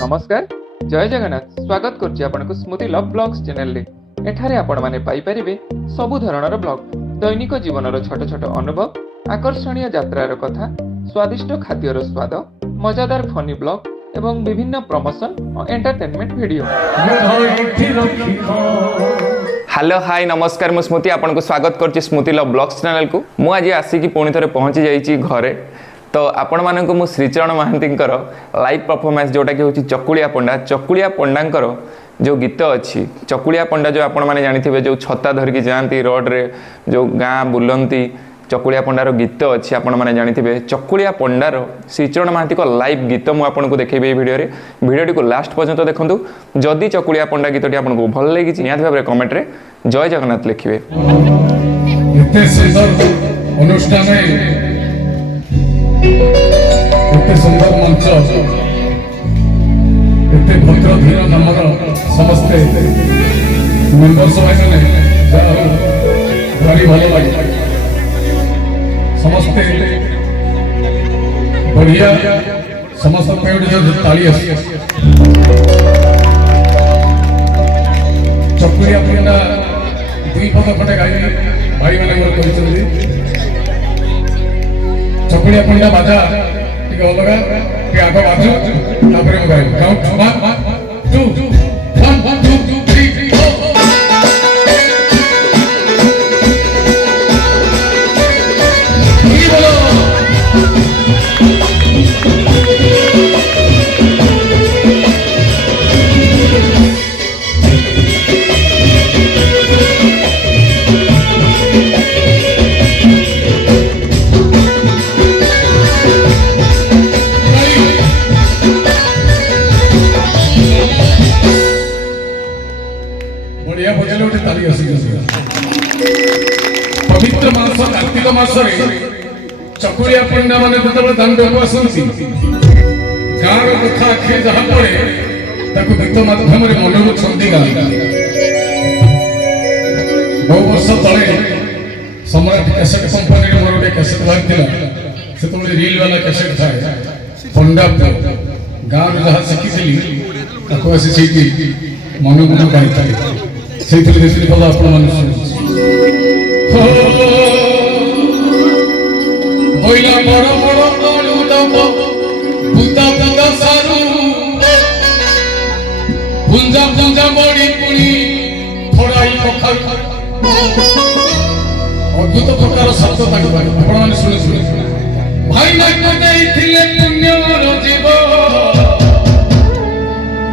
नमस्कार जय जगन्नाथ स्वागत करुच्ची आपनको स्मृति लव ब्लॉग्स चैनल रे एठारे आपण माने पाई परिबे सबु धरणर ब्लॉग दैनिक जीवनर छोट छोट अनुभव आकर्षणीय यात्रार कथा स्वादिष्ट खाद्यर स्वाद मजादार फनी ब्लॉग एवं विभिन्न प्रमोशन और एंटरटेनमेंट वीडियो। हेलो हाय नमस्कार मु स्मृति आपन को स्वागत करछि स्मृति लव ब्लॉग्स चैनल को। मु आज आसिकी पुणी थरे पहुंची जाइछि घरे। तो आपण मानक मु श्रीचरण महांतींकर लाइव परफॉर्मेंस जोटा कि होछि चकुलिया पंडांकर जो गीत अच्छी चकुलिया पंडा जो आपण माने जानिथिबे जो छता धरकी जाती रोड रे जो गाँ बुलंती चकुलिया पंडार गीत अच्छी आपण माने जानिथिबे चकुलिया पंडार श्रीचरण महांती को लाइव गीत मु आपनको देखेबे भिडियो रे। भिडियोटी को लास्ट पर्यंत देखंतु। जदि चकुलिया पंडा गीतटी आपनको भल लागि निहात भाबरे कमेंट रे जय जगन्नाथ लिखिबे। एते सुंदर अनुष्ठान एते सुंदर मंच एते भद्र धीर नामर समस्ते मेंबर सभाई ने भारी भल लगे समस्ते बढ़िया समस्त ताली चकुलिया पंडा दुई पद खंडे गाई भाई मैंने चकुलिया पंडा बाजा टिके अलगा टिके आग बाजू तापरे मु गाई काउंट 1 2 3 पवित्र मास कार्तिक मास चकुलिया पंडा माने जतबे दांड को आसंती गाँव कथा आखे जहाँ पड़े ताको गीत माध्यम मन छंदी गा बहु वर्ष तले सम्राट कैसेट कंपनी मोर गोटे कैसेट बाहर से रील वाला कैसेट था पंडा गाँव जहाँ शिखी ताको आसी से मन मन गाई से पद आपण मान होइला बड़ बड़ आलू दब बुदा बुदा सारू पुंजा पुंजा बड़ी पुणी थोड़ाई कखारू अद्भुत प्रकार शब्द ताकि आपण मान सुनि सुनि भाई ना को देइथिले पुण्यर जीव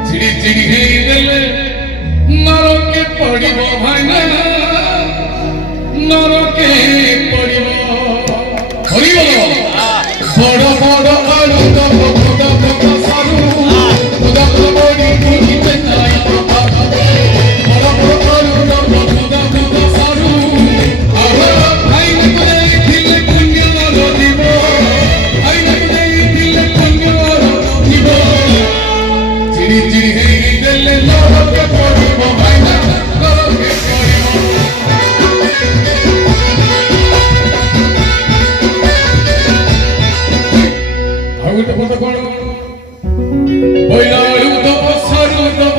चिड़ी चिड़ी हेई देले नरके पड़िबो भाई ना नरके पड़िबो बड़ बड़ आलू दब बुदा बुदा सारू बुदा बड़ी पुणी बेचाई बड़ बड़ आलू दब बुदा बुदा सारू आहो भाई ने देइथिले पुण्यर जीव भाई ने देइथिले पुण्यर जीव चिड़ी चिड़ी हेई देले नरके पड़िबो भाई ना नरके पड़िबो आउट पद कोन बोइला आलू दब सारू दब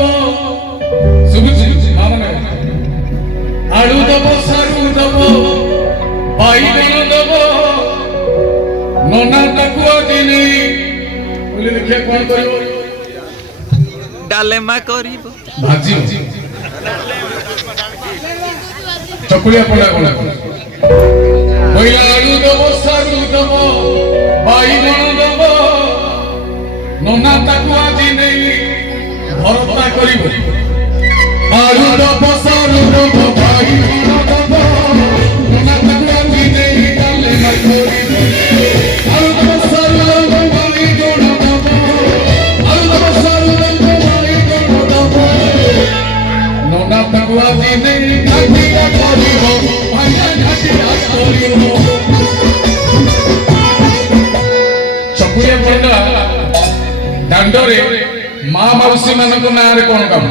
सुबुची माने आलू दब सारू दब बाईगण दब नना तकुआ दिनी बोले देखिए कोन करबो डालेमा करिबो भाजी चकुलिया पंडा कोन बोइला आलू दब सारू दब बाईगण दब नना तकुआ दिनी भरता करिबो आलू दब सारू दब बाईगण दब नना तकुआ दिनी डाले ना करिबो आलू दब सारू दब बाईगण दब आलू दब सारू दब बाईगण दब नना तकुआ दिनी घाटिया करिबो भाइया घाटिया करिबो चकुलिया पंडा दांडरे माँ मौसी मानक ना रे कोन काम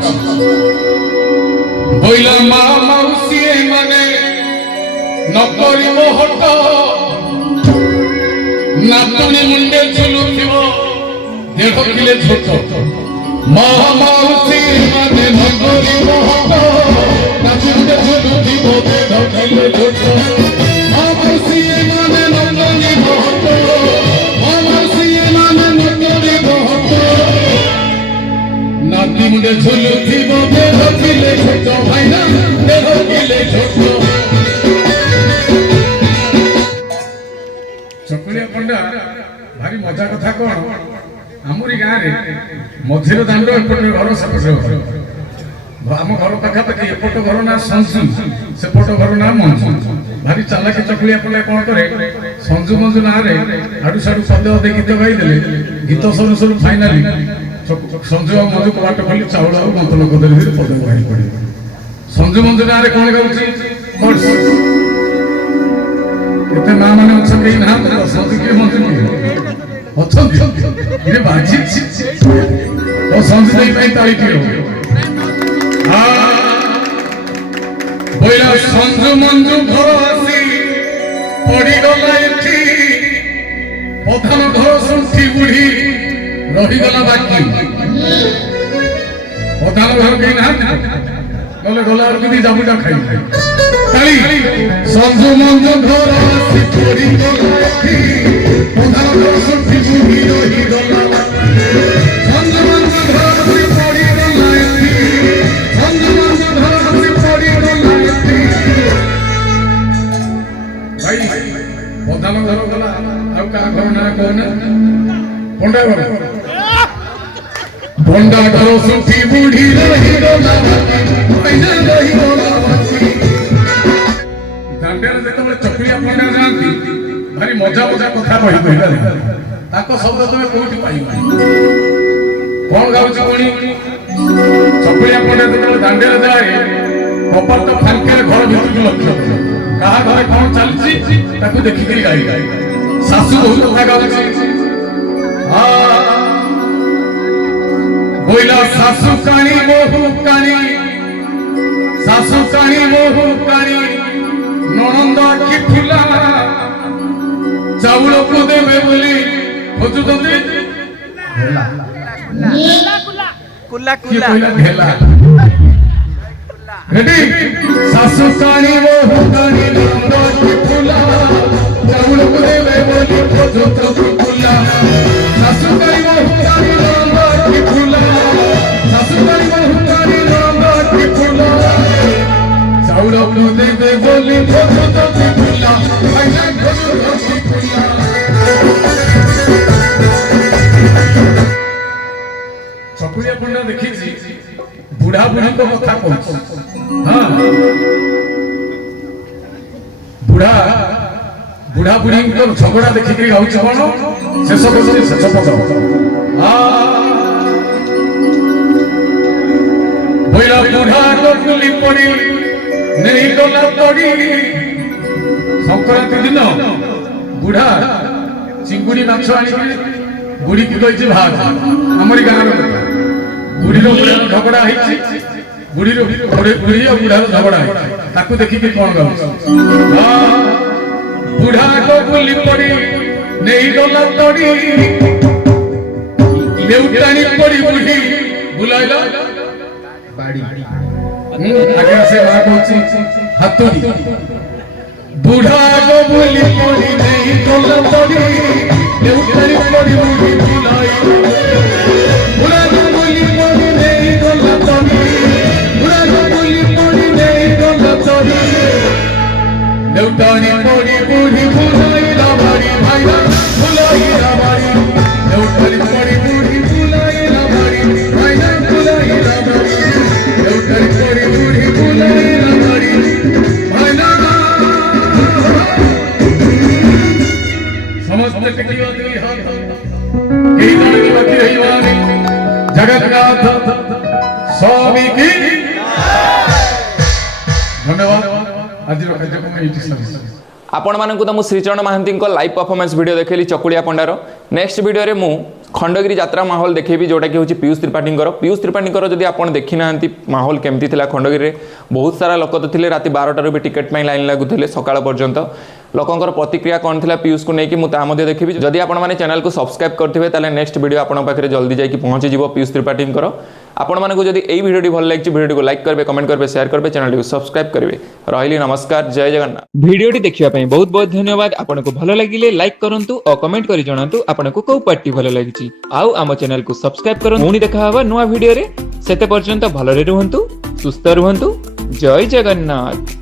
बोइला माँ मौसी माने न करिबो हट नातुनी मुंडे देढ़ किले छोट मामाउसी माने नगरी महक नाचुते झुलुथी बोते ढकिले छोट मामाउसी माने नगरी महक मामाउसी माने नगरी महक नाती मुंडे झुलुथी बोते ढकिले छोट भाईना देढ़ किले छोट चकुलिया पंडा भारी मजा कथा कौन आमरी गाँव में मझिर दांड एपटे घर सेपटे आम घर पाखापाखि एपट घर ना संजू सेपट घर ना मंजू भारी चालाकी चकुलिया पंडा कौन करे संजू मंजू ना रे आडू साडू पदे अधे गीत गाईदे गीत सरू सरू फाइनाली संजू और मंजू कबाट खोली चाउल और गंतल कदली पदे गाई पड़े संजू मंजू ना रे कौन गाँव एते मां माने अच्छा कहीं ना संजू के मंजू अछंती ये बाजी ओ संजू नहीं पाई तारीख हो बोला संजू मंजू घर आसी पड़ी गला एठी प्रधान घर सुंठी बुढ़ी रही गला बाकी प्रधान घर कहीं ना गले गला और भी जाबुटा खाई ताली संजू मंजू घर आसी पड़ी गला एठी प्रधान घर सुंठी बुढ़ी रही गला संजू मंजू घर आसी पड़ी गला एठी संजू मंजू घर आसी पड़ी गला एठी भाई प्रधान घर गला अब का घर ना कौन पंडा घर पंडा घर सुंठी बुढ़ी रही गला पैसा रही गला दांडेर जेतबे चकुलिया पंडा जानती भारी मजा मजा कथा कहि कहिला ताको शब्द तमे कोठी पाइबा कोन गाउछ कोणी चकुलिया पंडा जेतबे दांडेर जाए कपट फालके घर भितर लक्ष्य कहा घरे कोन चलछि ताको देखि के गाई सासू बहुत कथा गाउछ बोइला सासू काणी मोहू काणी सासू काणी मोहू काणी ननंद आखि फुला चाउल को देवे बोली खोजुतंती कुल्ला कुल्ला ढेला रेडी सासू काणी मोहू काणी ननंद आखि फुला चाउल को देवे बोली खोजुतंती कुल्ला सासू काणी मोहू काणी ननंद आखि फुला सासू काणी मोहू काणी ननंद आखि फुला चाउल को देवे बोली खोजुतंती कुल्ला भाईना खोजुतंती कुल्ला चकुलिया पंडा देखी बुढ़ा बुढ़ी को कथा कहूँ हाँ बुढ़ा बुढ़ा बुढ़ी को झगड़ा देखिक गाँव कौन शेष पद शेष पद बोला बुढ़ा ककुली पड़ी नहीं गला तड़ी संक्रांति दिन बुढ़ा चिंगुड़ी माछ आनी बुढ़ी की कही भाग आमरी गाँव बुढ़ी बुढ़ा झगड़ा बुढ़ी बुढ़ी और बुढ़ा झगड़ा ताकू देखिक कौन गाँव बुढ़ा ककुली पड़ी नहीं गला तड़ी लेउटानी पड़ी बुढ़ी बुलाइला बाड़ी आगे से बात होची हाथोड़ी बुढ़ा ककुली पड़ी नहीं गला तड़ी लेउटानी पड़ी बुढ़ी बुलाइला बुढ़ा ककुली पड़ी नहीं गला तड़ी बुढ़ा ककुली पड़ी नहीं गला तड़ी लेउटानी पड़ी बुढ़ी बुलाइला बाड़ी भाईना बुलाइला बाड़ी लेउटानी पड़ी बुढ़ी बुलाइला बाड़ी भाईना बुलाइला बाड़ी लेउटानी पड़ी बुढ़ी बुलाइला बाड़ी भाईना समस्त टिकियो दी हाथ केही दानी बाकी रही वाणी जगत नाथ स्वामी की धन्यवाद आज कार्यक्रम एटी सर्विस आपण मानकु तो मु Sricharan Mahanti live performance video देखली चकुलिया पंडार नेक्स्ट वीडियो रे मु खंडगिरी यात्रा माहौल देखेबी जोटा कि होची पीयूष त्रिपाठी जदि आपण देखि नांती माहौल केमती थिला खंडगिरी रे बहुत सारा लोक तो थिले राति 12 टारू भी टिकट पई लाइन लागुथिले सकाळ पर्यंत ଲୋକଙ୍କର ପ୍ରତିକ୍ରିୟା କ'ଣ ଥିଲା ପିୟୁଷକୁ ନେଇକି ମୁଁ ତାହା ମଧ୍ୟ ଦେଖିବି। ଯଦି ଆପଣମାନେ ଚ୍ୟାନେଲକୁ ସବସ୍କ୍ରାଇବ୍ କରିଥିବେ ତାହେଲେ ନେକ୍ସଟ ଭିଡ଼ିଓ ଆପଣଙ୍କ ପାଖରେ ଜଲ୍ଦି ଯାଇକି ପହଞ୍ଚିଯିବ ପିୟୁଷ ତ୍ରିପାଠୀଙ୍କର। ଆପଣମାନଙ୍କୁ ଯଦି এই ভিডিওটি ভাল লাগিଛି ভিডিওটিକୁ লাইক করবে, কমেন্ট করবে, শেয়ার করবে, চ্যানেলটিକୁ সবস্ক্রাইব করবে। রহিলি নমস্কার, জয় জগন্নাথ। ভিডিওটি ଦେଖିବା ପାଇଁ ବହୁତ ବହୁତ ଧନ୍ୟବାଦ। ଆପଣଙ୍କୁ ଭଲ ଲାଗିଲେ ଲାଇକ୍ କରନ୍ତୁ ଓ କମେଣ୍ଟ କରି ଜଣାନ୍ତୁ ଆପଣଙ୍କୁ କୋଉ ପାର୍ଟି ଭଲ ଲାଗିଛି। ଆଉ ଆମ ଚ୍ୟାନେଲକୁ ସବସ୍କ୍ରାଇବ କରନ୍ତୁ। ପୁଣି ଦେଖା ହବା ନୂଆ ଭିଡ଼ିଓରେ। ସେତେ ପର୍ଯ୍ୟନ୍ତ ଭଲରେ ରୁହନ୍ତୁ, ସୁସ୍ଥ ରୁହନ୍ତୁ। ଜୟ ଜଗନ୍ନାଥ।